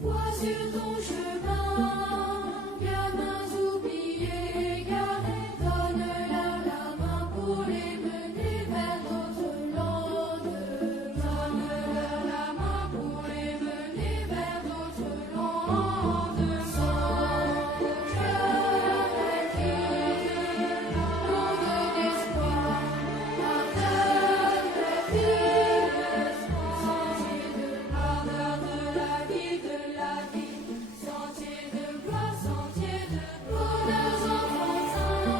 Vois sur ton chemin, gamins oubliés, garés, donne-leur la main pour les mener vers d'autres lendemains. Donne-leur la main pour les mener vers d'autres lendemains. Sans cœur acquis, lourde d'espoir, ardeur de vie, sentier de l'ardeur de la vie, sentier de gloire, sentier de bonheurs enfantins.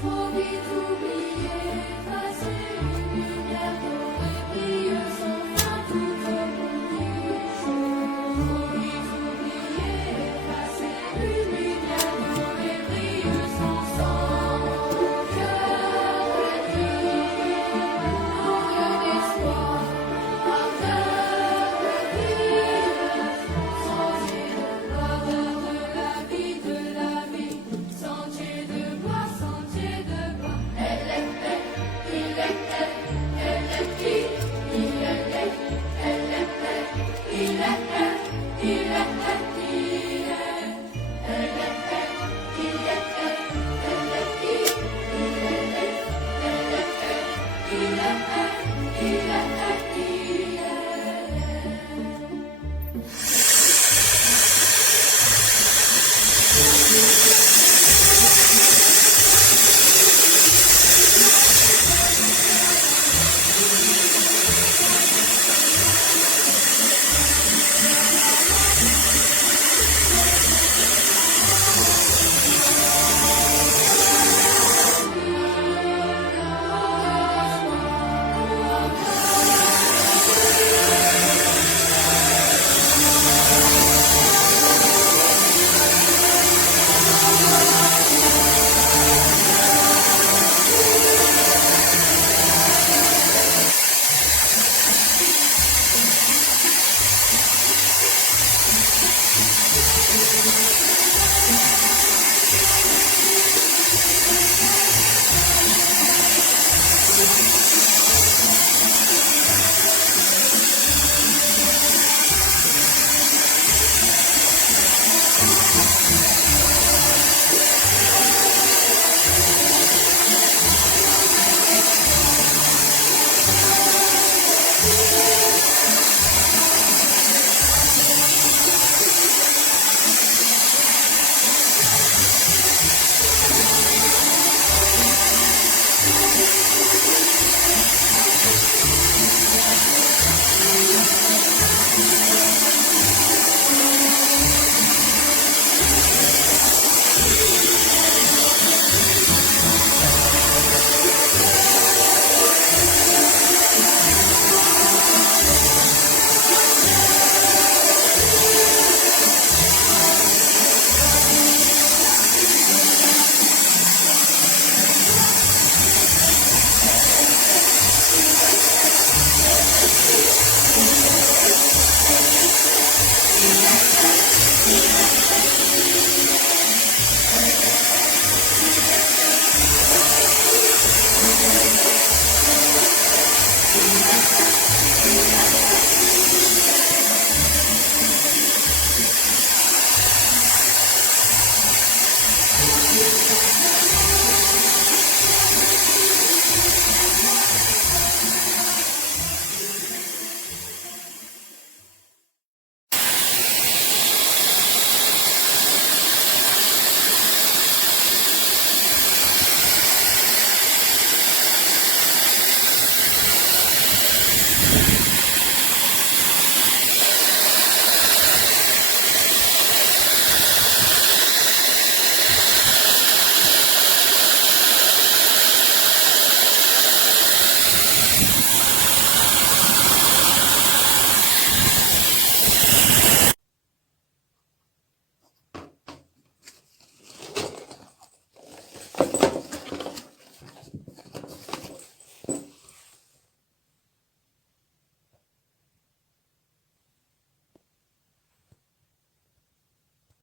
Faut vite oublier, effacer une lumière dorée brille sans fin tout au long du jour. Faut vite oublier, effacer une lumière dorée brille sans cœur acquis, lourde d'espoir, ardeur de vie, sentier de l'ardeur de la vie, sentier de gloire, sentier de gloire. Elle est, il est, elle est qui, il est, elle est, il est, il est, il est. Elle est, il est, elle est qui, il est, elle est, il est, il est, il est.